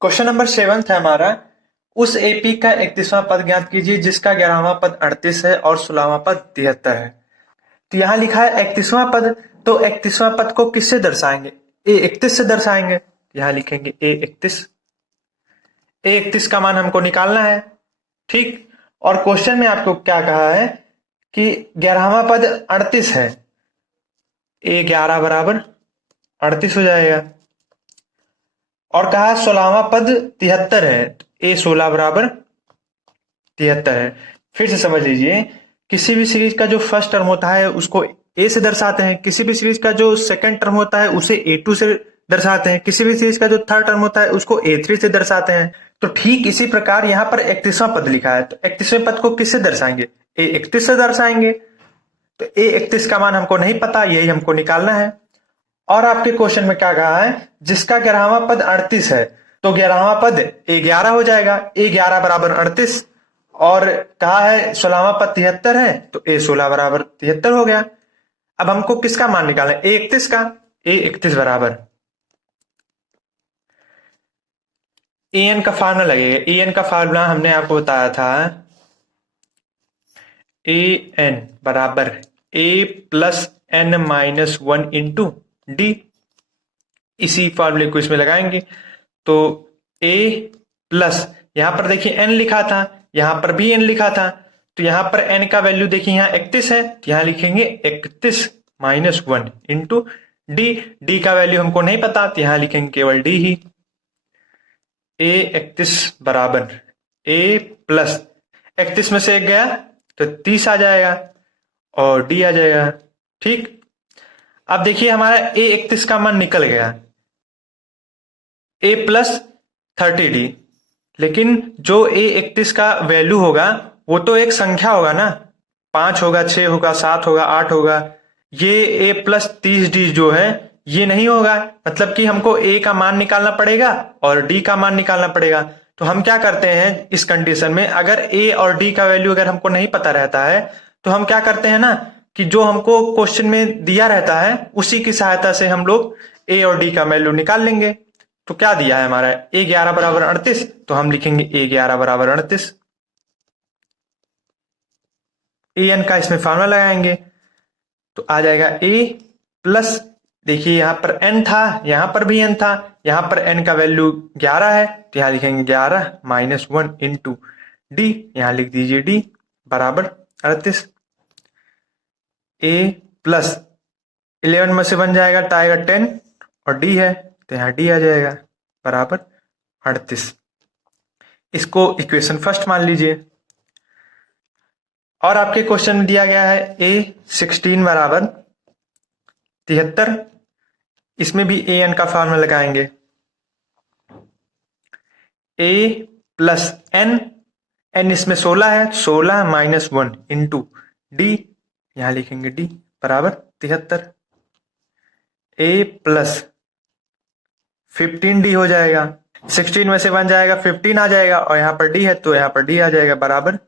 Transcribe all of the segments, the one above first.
Question number 7 है हमारा। उस एपी का 31वां पद ज्ञात कीजिए जिसका 11वां पद 38 है और 16वां पद 73 है। तो यहाँ लिखा है 31वां पद, तो 31वां पद को किससे दर्शाएंगे? A31 से दर्शाएंगे। यहाँ लिखेंगे A31। A31 का मान हमको निकालना है, ठीक। और क्वेश्चन में आपको क्या कहा है कि 11वां पद 38 है, A11 बराबर 38 हो जाएगा। और कहा 16वां पद 73 है, तो A16 बराबर 73 है। फिर से समझ लीजिए, किसी भी सीरीज का जो फर्स्ट टर्म होता है उसको ए से दर्शाते हैं, किसी भी सीरीज का जो सेकंड टर्म होता है उसे A2 से दर्शाते हैं, किसी भी सीरीज का जो थर्ड टर्म होता है उसको A3 से दर्शाते हैं। तो ठीक इसी प्रकार यहाँ पर 31वां पद लिखा है, तो 31वें पद को किससे दर्शाएंगे? A31 से दर्शाएंगे। तो A31 का मान हमको नहीं पता, यही हमको निकालना है। और आपके क्वेश्चन में क्या कहा है? जिसका 11वां पद 38 है, तो 11वां पद A11 हो जाएगा, A11 बराबर 38। और कहा है 16वां पद 73 है, तो A16 बराबर 73 हो गया। अब हमको किसका मान निकालना है? A31 का। A31 बराबर an का फार्मूला लगेगा। an का फार्मूला हमने आपको बताया था, an बराबर a plus n minus 1 into D. इसी फॉर्मूले को इसमें लगाएंगे तो a प्लस, यहां पर देखिए n लिखा था, यहां पर भी n लिखा था, तो यहां पर n का वैल्यू देखिए यहां 31 है, तो यहां लिखेंगे 31 माइनस 1 इंटू डी। डी का वैल्यू हमको नहीं पता, तो यहां लिखेंगे केवल डी ही। A31 बराबर a प्लस 31 में से एक गया तो 30 आ जाएगा और डी आ जाएगा, ठीक। अब देखिए हमारा A31 का मान निकल गया, a प्लस 30d। लेकिन जो A31 का वैल्यू होगा वो तो एक संख्या होगा ना, 5 होगा, 6 होगा, 7 होगा, 8 होगा। ये a प्लस 30d जो है ये नहीं होगा, मतलब कि हमको a का मान निकालना पड़ेगा और d का मान निकालना पड़ेगा। तो हम क्या करते हैं इस कंडीशन में, अगर a और d का वैल्यू अगर हमको नहीं पता रहता है तो हम क्या करते हैं ना कि जो हमको क्वेश्चन में दिया रहता है उसी की सहायता से हम लोग a और d का वैल्यू निकाल लेंगे। तो क्या दिया है हमारा A11 बराबर 38, तो हम लिखेंगे A11 बराबर 38। an का इसमें फार्मूला लगाएंगे तो आ जाएगा a प्लस, देखिए यहां पर n था, यहां पर भी n था, यहां पर n का वैल्यू 11 है, तो यहां लिखेंगे 11 माइनस 1 इंटू डी। यहां लिख दीजिए d बराबर 38। a प्लस 11 में से बन जाएगा तो आएगा 10 और d है तो यहाँ d आ जाएगा बराबर 38। इसको इक्वेशन फर्स्ट मान लीजिए। और आपके क्वेश्चन में दिया गया है A16 बराबर 73। इसमें भी an का फार्मूला लगाएंगे, a प्लस n इसमें 16 है, 16 माइनस 1 इंटू डी। यहां लिखेंगे d बराबर 73। a प्लस 15d हो जाएगा, 16 में से बन जाएगा 15 आ जाएगा और यहाँ पर d है तो यहाँ पर d आ जाएगा बराबर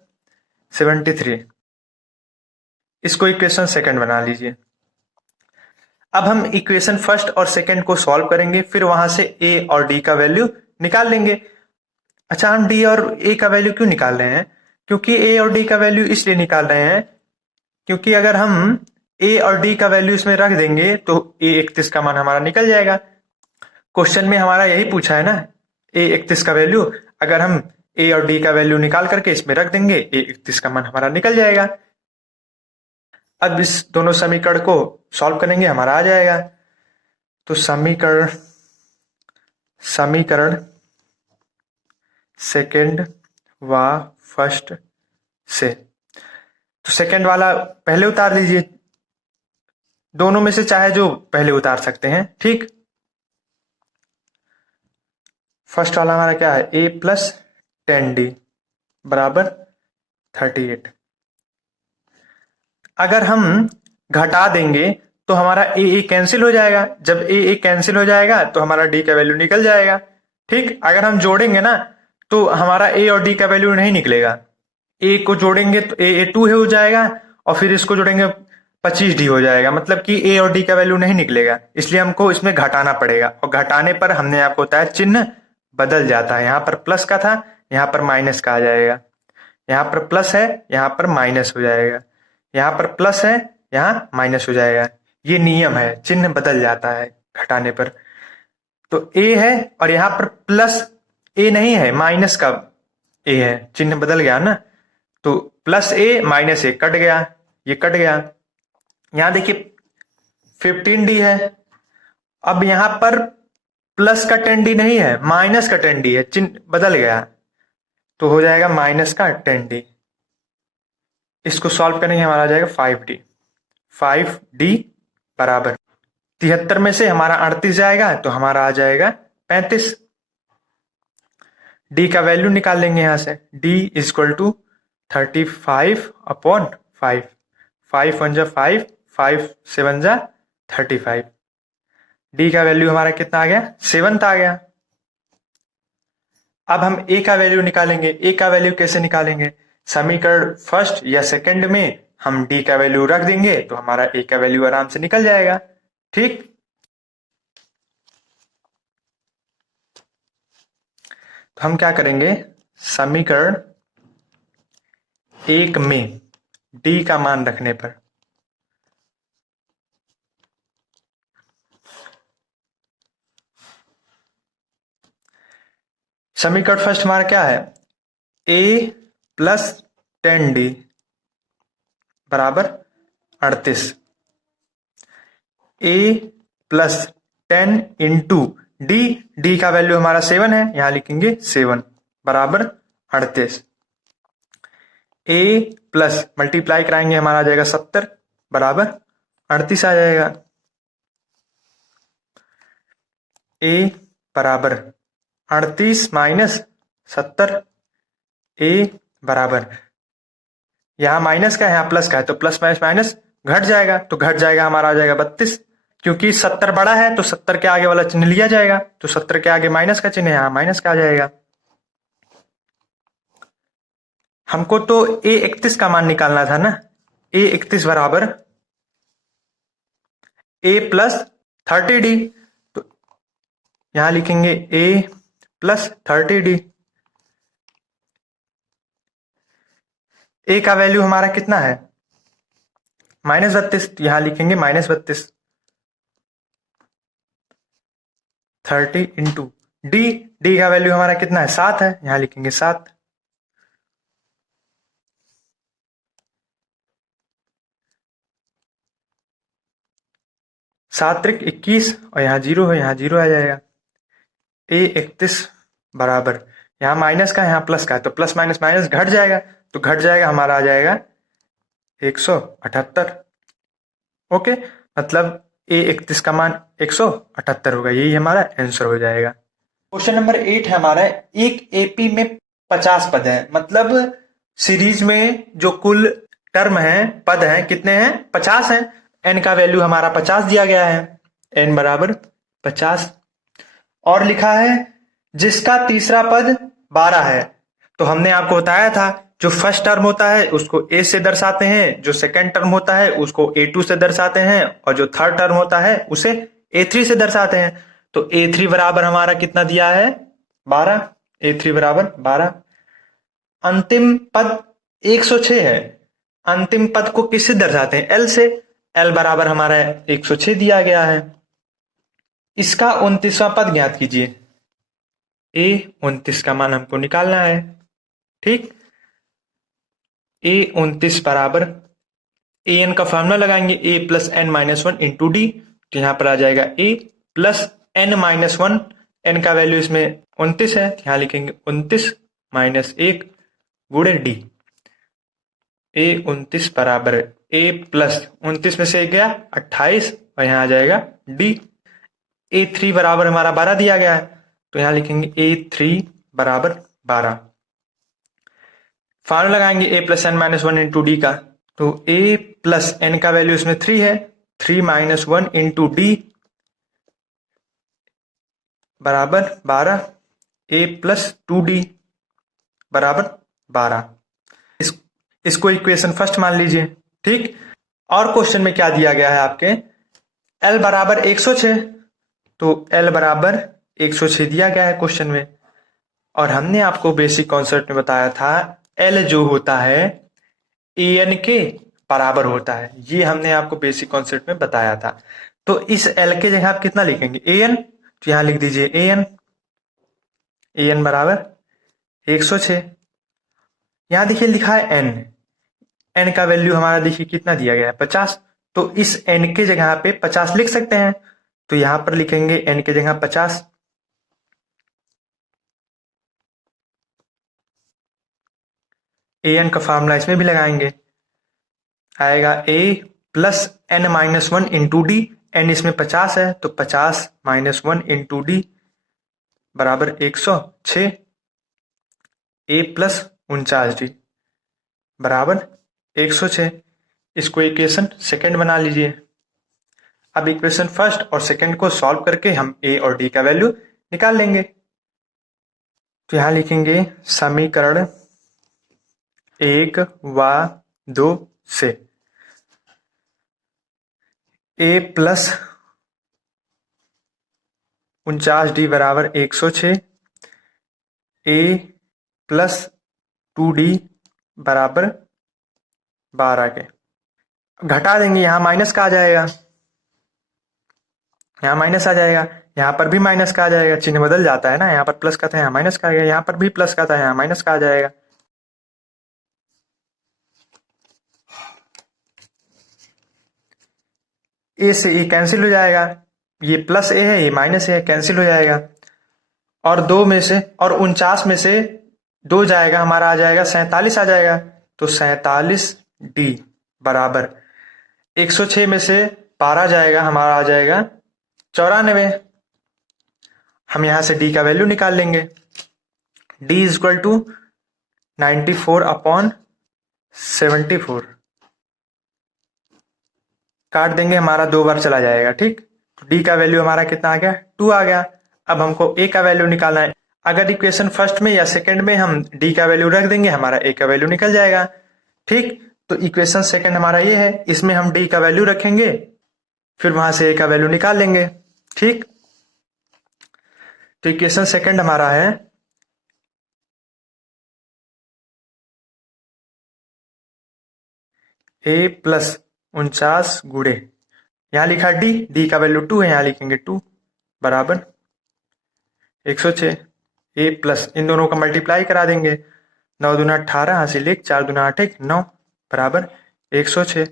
73। इसको इक्वेशन सेकंड बना लीजिए। अब हम इक्वेशन फर्स्ट और सेकंड को सॉल्व करेंगे, फिर वहां से a और d का वैल्यू निकाल लेंगे। अच्छा, हम d और a का वैल्यू क्यों निकाल रहे हैं? क्योंकि a और d का वैल्यू इसलिए निकाल रहे हैं क्योंकि अगर हम a और d का वैल्यू इसमें रख देंगे तो A31 का मान हमारा निकल जाएगा। क्वेश्चन में हमारा यही पूछा है ना, A31 का वैल्यू, अगर हम a और d का वैल्यू निकाल करके इसमें रख देंगे A31 का मान हमारा निकल जाएगा। अब इस दोनों समीकरण को सॉल्व करेंगे, हमारा आ जाएगा। तो समीकरण सेकंड व फर्स्ट से, तो सेकंड वाला पहले उतार लीजिए, दोनों में से चाहे जो पहले उतार सकते हैं, ठीक। फर्स्ट वाला हमारा क्या है, a प्लस 10d बराबर 38। अगर हम घटा देंगे तो हमारा a कैंसिल हो जाएगा, जब a कैंसिल हो जाएगा तो हमारा d का वैल्यू निकल जाएगा, ठीक। अगर हम जोड़ेंगे ना तो हमारा a और d का वैल्यू नहीं निकलेगा, a को जोड़ेंगे तो a 2 हो जाएगा और फिर इसको जोड़ेंगे 25d हो जाएगा, मतलब कि a और d का वैल्यू नहीं निकलेगा, इसलिए हमको इसमें घटाना पड़ेगा और घटाने पर हमने आपको बताया चिन्ह बदल जाता है। यहाँ पर प्लस का था, यहाँ पर माइनस का आ जाएगा। यहाँ पर प्लस है, यहाँ पर माइनस हो जाएगा। यहाँ पर प्लस है, यहाँ माइनस हो जाएगा। ये नियम है, चिन्ह बदल जाता है घटाने पर। तो ए है और यहाँ पर प्लस ए नहीं है, माइनस का ए है, चिन्ह बदल गया ना। तो प्लस ए माइनस ए कट गया, ये कट गया। यहाँ देखिए 15D है। अब यहाँ पर प्लस का 10D नहीं है, माइनस का 10D है, चिन्ह बदल गया, तो हो जाएगा माइनस का 10D। इसको सॉल्व करेंगे, हमारा आ जाएगा 5D। 5D बराबर 73 में से हमारा 38 जाएगा, तो हमारा आ जाएगा 35। डी का वैल्यू निकाल लेंगे यहां से। D equal to 35/5। 5 1 जा 5, 5 7 जा 35। डी का वैल्यू हमारा कितना आ गया? 7 आ गया। अब हम ए का वैल्यू निकालेंगे। ए का वैल्यू कैसे निकालेंगे? समीकरण फर्स्ट या सेकंड में हम डी का वैल्यू रख देंगे, तो हमारा ए का वैल्यू आराम से निकल जाएगा। ठीक, तो हम क्या करेंगे, समीकरण 1 में डी का मान रखने पर समीकरण फर्स्ट हमारा क्या है? a प्लस 10D बराबर 38। a plus 10 into D, D का वैल्यू हमारा 7 है, यहां लिखेंगे 7 बराबर 38। a प्लस मल्टीप्लाई कराएंगे, हमारा आ जाएगा 70 बराबर 38 आ जाएगा। a बराबर 38 माइनस 70, a बराबर, यहां माइनस का है, यहां प्लस का है, तो प्लस माइनस माइनस घट जाएगा, तो घट जाएगा, हमारा आ जाएगा 32। क्योंकि 70 बड़ा है तो 70 के आगे वाला चिन्ह लिया जाएगा, तो 70 के आगे माइनस का चिन्ह है, यहां माइनस का आ जाएगा। हमको तो a31 का मान निकालना था ना। a31 बराबर a प्लस 30D, तो यहां लिखेंगे a प्लस 30D। ए का वैल्यू हमारा कितना है? -32, यहां लिखेंगे -32। 30 इंटू डी, डी का वैल्यू हमारा कितना है? 7 है, यहां लिखेंगे 7। सात त्रिक 21 और यहाँ 0 है, यहाँ 0 आ जाएगा। a31 बराबर, यहाँ माइनस का, यहाँ प्लस का है, तो प्लस माइनस माइनस घट जाएगा, तो घट जाएगा, हमारा आ जाएगा 178। ओके, मतलब a31 का मान 178 होगा, यही हमारा आंसर हो जाएगा। क्वेश्चन नंबर 8 है हमारा, एक एपी में 50 पद है, मतलब सीरीज में जो कुल टर्म है, पद हैं, कितने हैं? 50 हैं। n का वैल्यू हमारा 50 दिया गया है, n बराबर 50। और लिखा है जिसका तीसरा पद 12 है। तो हमने आपको बताया था, जो फर्स्ट टर्म होता है उसको a से दर्शाते हैं, जो सेकंड टर्म होता है उसको a2 से दर्शाते हैं, और जो थर्ड टर्म होता है उसे a3 से दर्शाते हैं। तो a3 बराबर हमारा कितना दिया है? 12। a3 बराबर 12। अंतिम पद 106 है। अंतिम पद को किससे दर्शाते हैं? l से। l बराबर हमारा 106 दिया गया है। इसका 29वां पद ज्ञात कीजिए। a29 का मान हमको निकालना है। ठीक, a29 बराबर an का फॉर्मूला लगाएंगे, a plus n minus 1 into D, तो यहां पर आ जाएगा a plus n minus 1, n का वैल्यू इसमें 29 है, यहां लिखेंगे 29 माइनस 1 गुणे डी। a29 बराबर a प्लस 29 में से एक गया 28, और यहां आ जाएगा d। a3 बराबर हमारा 12 दिया गया है, तो यहां लिखेंगे a3 बराबर 12। फॉर्मूला लगाएंगे a plus n minus 1 into D का, तो a प्लस n का वैल्यू इसमें 3 है, 3 माइनस 1 इंटू डी बराबर 12, a प्लस 2d बराबर 12। इसको इक्वेशन फर्स्ट मान लीजिए। ठीक, और क्वेश्चन में क्या दिया गया है आपके? l बराबर 106, तो l बराबर 106 दिया गया है क्वेश्चन में। और हमने आपको बेसिक कॉन्सेप्ट में बताया था एल जो होता है ए एन के बराबर होता है। ये हमने आपको बेसिक कॉन्सेप्ट में बताया था। तो इस एल के जगह आप कितना लिखेंगे, ए एन, तो यहां लिख दीजिए ए एन बराबर 106। यहां देखिए लिखा है एन, एन का वैल्यू हमारा देखिए कितना दिया गया है 50। तो इस एन के जगह पे 50 लिख सकते हैं। तो यहां पर लिखेंगे एन के जगह 50। ए एन का फॉर्मूला इसमें भी लगाएंगे, आएगा a plus n minus one into d. N इसमें 50 है तो 50 माइनस वन इंटू डी बराबर 106। ए प्लस 49 डी बराबर 106। इसको इक्वेशन सेकेंड बना लीजिए। अब इक्वेशन फर्स्ट और सेकेंड को सॉल्व करके हम ए और डी का वैल्यू निकाल लेंगे। तो यहां लिखेंगे समीकरण 1 व 2 से ए प्लस 49 डी बराबर 106, ए प्लस 2 डी बराबर 12 के। घटा देंगे, यहां माइनस का आ जाएगा, यहाँ माइनस आ जाएगा, यहाँ पर भी माइनस का आ जाएगा, चिन्ह बदल जाता है ना, यहाँ पर प्लस का था यहाँ माइनस का आ गया, यहाँ पर भी प्लस का था यहाँ माइनस का आ जाएगा। ए से ए कैंसिल हो जाएगा, ये प्लस ए है ये माइनस ए है, कैंसिल हो जाएगा। और 2 में से और 49 में से 2 जाएगा, हमारा आ जाएगा 47 आ जाएगा। तो 47 डी बराबर 106 में से 12 जाएगा, हमारा आ जाएगा 94। हम यहां से डी का वैल्यू निकाल लेंगे। D is equal to 94/74। काट देंगे, हमारा 2 बार चला जाएगा, ठीक। डी का वैल्यू हमारा कितना आ गया, 2 आ गया। अब हमको ए का वैल्यू निकालना है। अगर इक्वेशन फर्स्ट में या सेकंड में हम डी का वैल्यू रख देंगे, हमारा ए का वैल्यू निकल जाएगा, ठीक। तो इक्वेशन सेकंड हमारा ये है, इसमें हम डी का वैल्यू रखेंगे, फिर वहां से ए का वैल्यू निकाल लेंगे, ठीक। तो इक्वेशन सेकंड हमारा है ए प्लस 49 गुणे, यहां लिखा डी, डी का वैल्यू 2 है, यहां लिखेंगे 2 बराबर 106। ए प्लस इन दोनों का मल्टीप्लाई करा देंगे, 9 दूना 18 हासिल 1, 4 दूना 8 1 9 बराबर 106।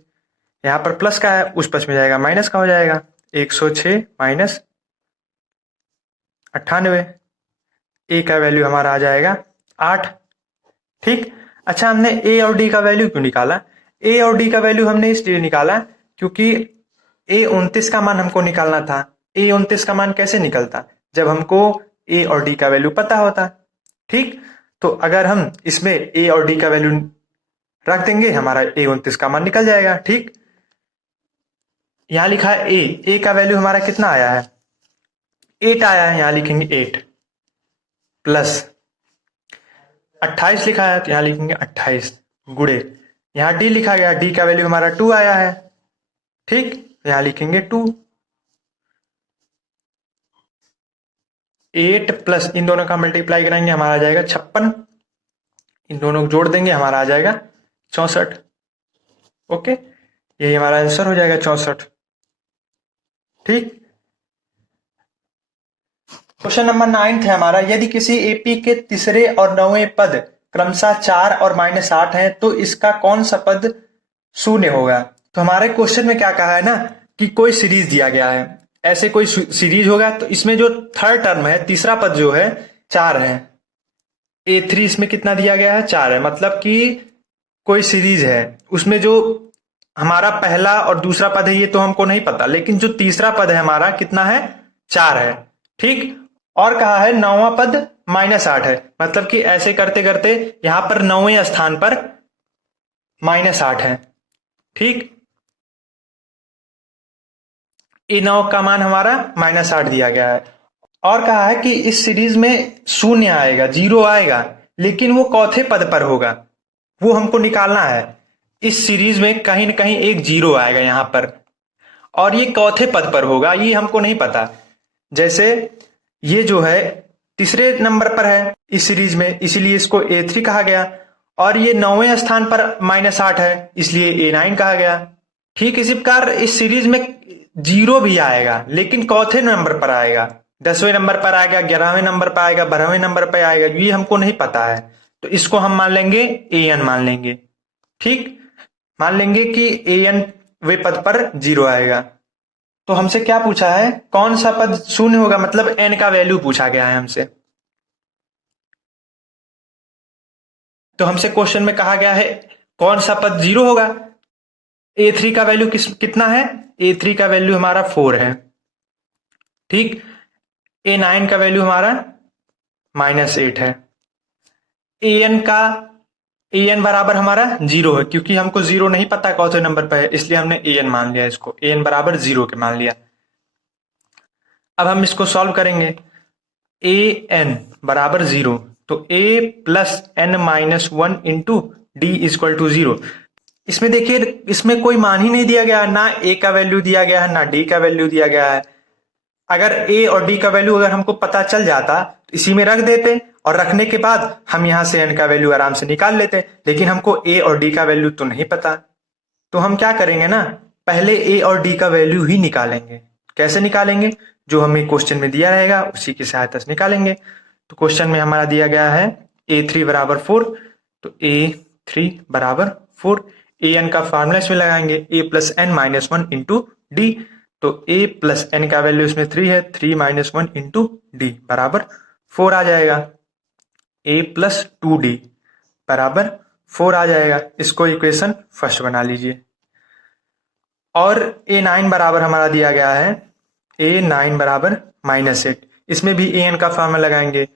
यहाँ पर प्लस का है, उस पक्ष में जाएगा माइनस का हो जाएगा, 106 माइनस 98। ए का वैल्यू हमारा आ जाएगा 8, ठीक। अच्छा, हमने ए और डी का वैल्यू क्यों निकाला? ए और डी का वैल्यू हमने इसलिए निकाला क्योंकि ए 29 का मान हमको निकालना था। ए 29 का मान कैसे निकलता, जब हमको ए और डी का वैल्यू पता होता, ठीक। तो अगर हम इसमें ए और डी का वैल्यू रख देंगे, हमारा ए 29 का मान निकल जाएगा, ठीक। यहां लिखा है ए का वैल्यू हमारा कितना आया है, 8 आया है, यहां लिखेंगे 8 प्लस 28 लिखा है, तो यहां लिखेंगे 28 गुणे, यहां डी लिखा गया, डी का वैल्यू हमारा 2 आया है, ठीक। यहां लिखेंगे 2। 8 प्लस इन दोनों का मल्टीप्लाई करेंगे, हमारा आ जाएगा 56। इन दोनों को जोड़ देंगे, हमारा आ जाएगा 64। ओके, यही हमारा आंसर हो जाएगा 64, ठीक। क्वेश्चन नंबर 9 है हमारा, यदि किसी एपी के तीसरे और 9वें पद क्रमशः 4 और -8 हैं तो इसका कौन सा पद शून्य होगा। तो हमारे क्वेश्चन में क्या कहा है ना कि कोई सीरीज दिया गया है, ऐसे कोई सीरीज होगा, तो इसमें जो थर्ड टर्म है, तीसरा पद जो है 4 है, A3 इसमें कितना दिया गया है 4 है, मतलब कि कोई सीरीज है, उसमें जो हमारा पहला और दूसरा पद है ये तो हमको नहीं पता, लेकिन जो तीसरा पद है हमारा कितना है 4 है, ठीक। और कहा है 9वां पद -8 है, मतलब कि ऐसे करते करते यहां पर 9वें स्थान पर -8 है, ठीक। ए 9 का मान हमारा -8 दिया गया है। और कहा है कि इस सीरीज में शून्य आएगा, 0 आएगा, लेकिन वो चौथे पद पर होगा, वो हमको निकालना है। इस सीरीज में कहीं ना कहीं एक 0 आएगा यहां पर, और ये चौथे पद पर होगा, ये हमको नहीं पता। जैसे ये जो है तीसरे नंबर पर है इस सीरीज में, इसीलिए इसको A3 कहा गया। और ये 9वें स्थान पर -8 है, इसलिए A9 कहा गया। ठीक इसी प्रकार इस सीरीज में 0 भी आएगा, लेकिन चौथे नंबर पर आएगा, 10वें नंबर पर आएगा, 11वें नंबर पर आएगा, 12वें नंबर पर आएगा, ये हमको नहीं पता है। तो इसको हम मान लेंगे AN मान लेंगे। ठीक, मान लेंगे कि AN वे पद पर 0 आएगा। तो हमसे क्या पूछा है, कौन सा पद शून्य होगा, मतलब n का वैल्यू पूछा गया है हमसे। तो हमसे क्वेश्चन में कहा गया है कौन सा पद 0 होगा। A3 का वैल्यू कितना है, A3 का वैल्यू हमारा 4 है। ठीक, A9 का वैल्यू हमारा -8 है। AN बराबर हमारा 0 है, क्योंकि हमको 0 नहीं पता कौन से नंबर पर है, इसलिए हमने AN मान लिया, इसको AN बराबर 0 के मान लिया। अब हम इसको सॉल्व करेंगे। AN बराबर 0, तो A plus n minus 1 into d equal to 0। इसमें देखिए, इसमें कोई मान ही नहीं दिया गया है, ना A का वैल्यू दिया गया है, ना D का वैल्यू दिया गया है। अगर A और D का वैल्यू अगर हमको पता चल जाता तो इसी में रख देते, और रखने के बाद हम यहां से n का वैल्यू आराम से निकाल लेते, लेकिन हमको A और D का वैल्यू तो नहीं पता। तो हम क्या करेंगे ना, पहले A और D का वैल्यू ही निकालेंगे। कैसे निकालेंगे, जो हमें क्वेश्चन में दिया रहेगा उसी की सहायता से निकालेंगे। तो क्वेश्चन में हमारा दिया गया है A3 बराबर 4, तो A3 बराबर 4, AN का फार्मूला इसमें लगाएंगे, A plus n minus 1 into D. तो A प्लस n का वैल्यू इसमें 3 है, 3 माइनस 1 इंटू डी बराबर 4 आ जाएगा। A प्लस 2D बराबर 4 आ जाएगा। इसको इक्वेशन फर्स्ट बना लीजिए। और A9 बराबर हमारा दिया गया है, A9 बराबर -8। इसमें भी AN का फार्मूला लगाएंगे,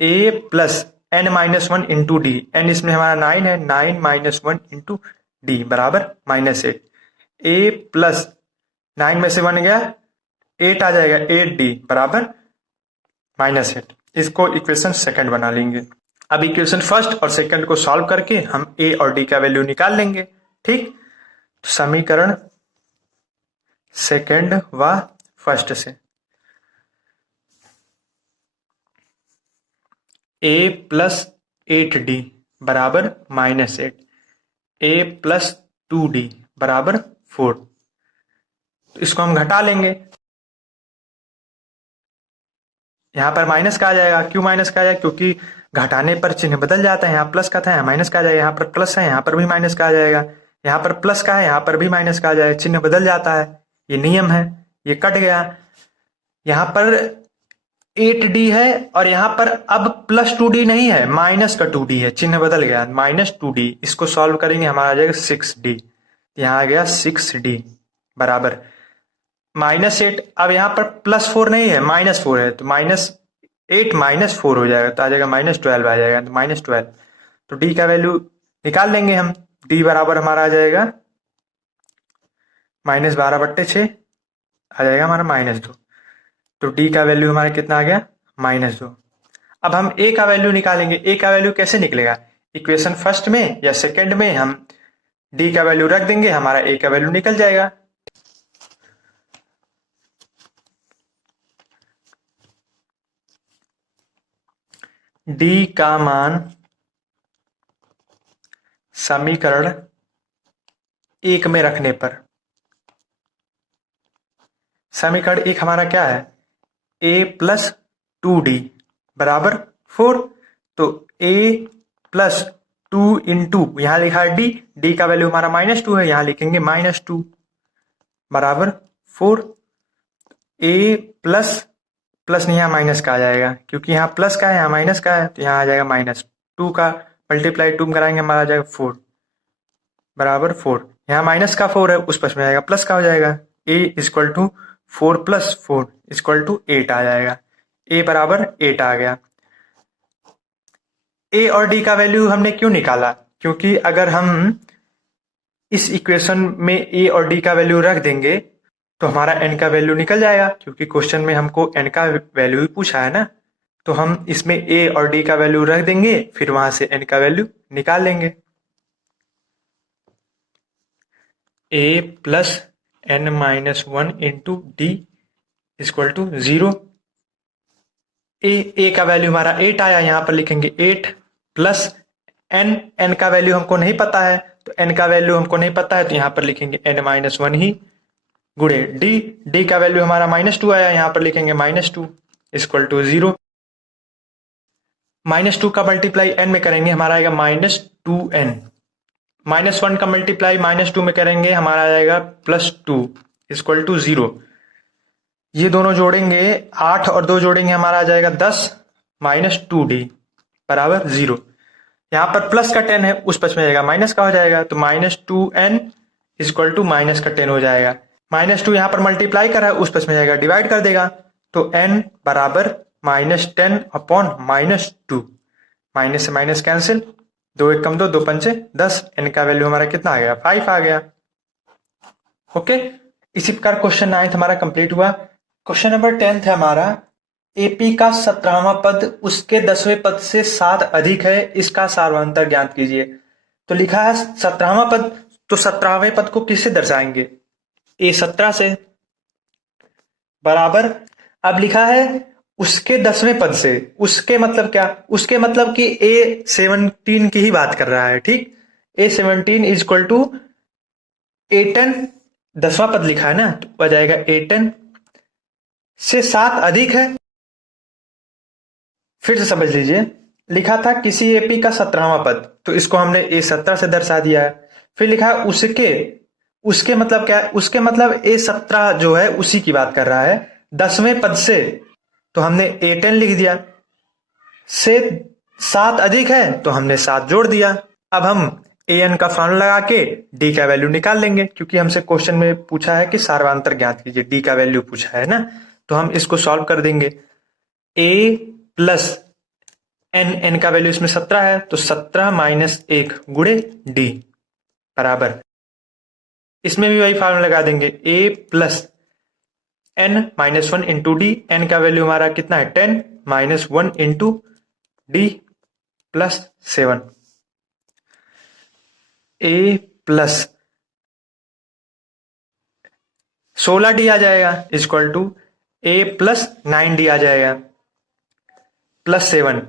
A plus n minus 1 into d. N इसमें हमारा 9 है, 9 माइनस 1 इंटू डी बराबर -8। A प्लस 9 में से 1 गया, 8 आ जाएगा, 8D बराबर -8। इसको इक्वेशन सेकंड बना लेंगे। अब इक्वेशन फर्स्ट और सेकंड को सॉल्व करके हम A और D का वैल्यू निकाल लेंगे। ठीक, तो समीकरण सेकंड व फर्स्ट से A प्लस 8D बराबर -8, A प्लस 2D बराबर 4। तो इसको हम घटा लेंगे। यहाँ पर माइनस का आ जाएगा, क्यों माइनस का आ जाएगा, क्योंकि घटाने पर चिन्ह बदल जाता है। यहाँ प्लस का था, यहाँ माइनस का आ जाएगा, यहाँ पर प्लस है, यहाँ पर भी माइनस का आ जाएगा, यहाँ पर प्लस का है, यहाँ पर भी माइनस का आ जाएगा, चिन्ह बदल जाता है, ये नियम है, ये कट गया। यहाँ पर 8D है और यहाँ पर अब प्लस 2D नहीं है, माइनस का 2D है, चिन्ह बदल गया, -2D। इसको सॉल्व करेंगे, हमारा आ जाएगा 6D। यहाँ आ गया 6D बराबर -8। अब यहाँ पर +4 नहीं है, -4 है, तो -8 -4 हो जाएगा, तो आ जाएगा -12 आ जाएगा, तो -12। तो D का वैल्यू निकाल लेंगे हम। D बराबर हमारा आ जाएगा -12/6 आ जाएगा हमारा -2। तो D का वैल्यू हमारा कितना आ गया, -2। अब हम A का वैल्यू निकालेंगे। A का वैल्यू कैसे निकलेगा, इक्वेशन फर्स्ट में या सेकंड में हम D का वैल्यू रख देंगे, हमारा A का वैल्यू निकल जाएगा। D का मान समीकरण 1 में रखने पर, समीकरण 1 हमारा क्या है, A प्लस 2D बराबर 4। तो A प्लस 2 इंटू, यहां लिखा है D का वैल्यू हमारा -2 है, यहां लिखेंगे -2 बराबर 4। A प्लस प्लस नहीं, यहाँ माइनस का आ जाएगा, क्योंकि यहाँ प्लस का है, यहाँ माइनस का है, तो यहाँ आ जाएगा -2 का मल्टीप्लाई 2 कराएंगे, हमारा आ जाएगा 4 बराबर 4। यहाँ माइनस का 4 है, उस पक्ष में आएगा प्लस का हो जाएगा। A equal to 4 + 4 equal to 8 आ जाएगा। A बराबर 8 आ गया। A और D का वैल्यू हमने क्यों निकाला, क्योंकि अगर हम इस इक्वेशन में A और D का वैल्यू रख देंगे तो हमारा n का वैल्यू निकल जाएगा, क्योंकि क्वेश्चन में हमको n का वैल्यू ही पूछा है ना। तो हम इसमें A और D का वैल्यू रख देंगे, फिर वहां से n का वैल्यू निकाल लेंगे। A plus n minus 1 into d equal to 0। A का वैल्यू हमारा 8 आया, यहां पर लिखेंगे 8 प्लस एन का वैल्यू हमको नहीं पता है, तो एन का वैल्यू हमको नहीं पता है तो यहां पर लिखेंगे n-1 ही गुणे डी का वैल्यू हमारा -2 आया, यहां पर लिखेंगे -2 इक्वल टू 0। -2 का मल्टीप्लाई n में करेंगे हमारा आएगा -2n, -1 का मल्टीप्लाई -2 में करेंगे हमारा आ जाएगा +2 इक्वल टू 0। ये दोनों जोड़ेंगे 8 और 2 जोड़ेंगे हमारा आ जाएगा 10 -2d बराबर 0। यहाँ पर प्लस का 10 है, उस पक्ष में जाएगा माइनस का हो जाएगा, तो -2n इक्वल टू माइनस का 10 हो जाएगा। -2 यहाँ पर मल्टीप्लाई कर रहा है, उस पक्ष में जाएगा डिवाइड कर देगा, तो n बराबर -10 अपॉन -2, माइनस से माइनस कैंसिल, 2 1 कम 2, 2 पंचे 10, n का वैल्यू हमारा कितना आ गया 5 आ गया। ओके, इसी प्रकार क्वेश्चन 9 हमारा कंप्लीट हुआ। क्वेश्चन नंबर 10 है हमारा, एपी का 17वां पद उसके 10वें पद से 7 अधिक है, इसका सार्वधातुक ज्ञात कीजिए। तो लिखा है 17वां पद, तो 17वें पद को किससे दर्शाएंगे, ए 17 से बराबर, अब लिखा है उसके 10वें पद से, उसके मतलब क्या, उसके मतलब कि ए 17 की ही बात कर रहा है, ठीक। ए 17 इज इक्वल टू A10, 10वां पद लिखा है ना, तो आ जाएगा A10 से 7 अधिक है। फिर से समझ लीजिए, लिखा था किसी एपी का 17वां पद, तो इसको हमने A17 से दर्शा दिया है। फिर लिखा है उसके, उसके मतलब क्या है, उसके मतलब A17 जो है उसी की बात कर रहा है, 10वें पद से, तो हमने A10 लिख दिया, से 7 अधिक है तो हमने 7 जोड़ दिया। अब हम an का फॉर्मूला लगा के d का वैल्यू निकाल लेंगे, क्योंकि हमसे क्वेश्चन में पूछा है कि सार्वधातुक ज्ञात कीजिए, d का वैल्यू पूछा है ना, तो हम इसको सॉल्व कर देंगे। a प्लस n का वैल्यू इसमें 17 है, तो 17 माइनस 1 गुणे d बराबर, इसमें भी वही फॉर्मूला लगा देंगे, a plus n-1 into d, n का वैल्यू हमारा कितना है 10 -1 into d plus 7, a plus 16d आ जाएगा equal to a plus 9d आ जाएगा प्लस 7,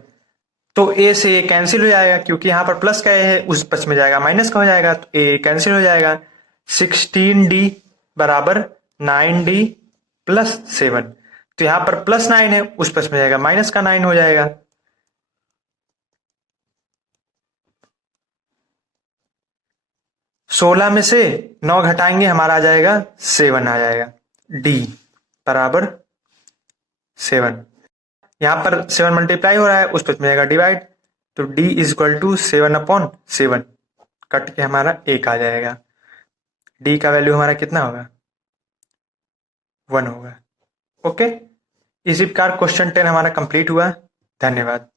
तो a से a कैंसिल हो जाएगा, क्योंकि यहां पर प्लस का a है, उस पक्ष में जाएगा माइनस का हो जाएगा, तो a कैंसिल हो जाएगा। 16d बराबर 9d प्लस 7, तो यहां पर प्लस 9 है, उस पक्ष में जाएगा माइनस का 9 हो जाएगा। सोलह में से 9 घटाएंगे हमारा आ जाएगा 7 आ जाएगा, d बराबर 7। यहां पर 7 मल्टीप्लाई हो रहा है, उस पर जाएगा डिवाइड, तो d इज इक्वल टू 7/7, कट के हमारा 1 आ जाएगा। d का वैल्यू हमारा कितना होगा 1 होगा। ओके, इसी प्रकार क्वेश्चन 10 हमारा कंप्लीट हुआ। धन्यवाद।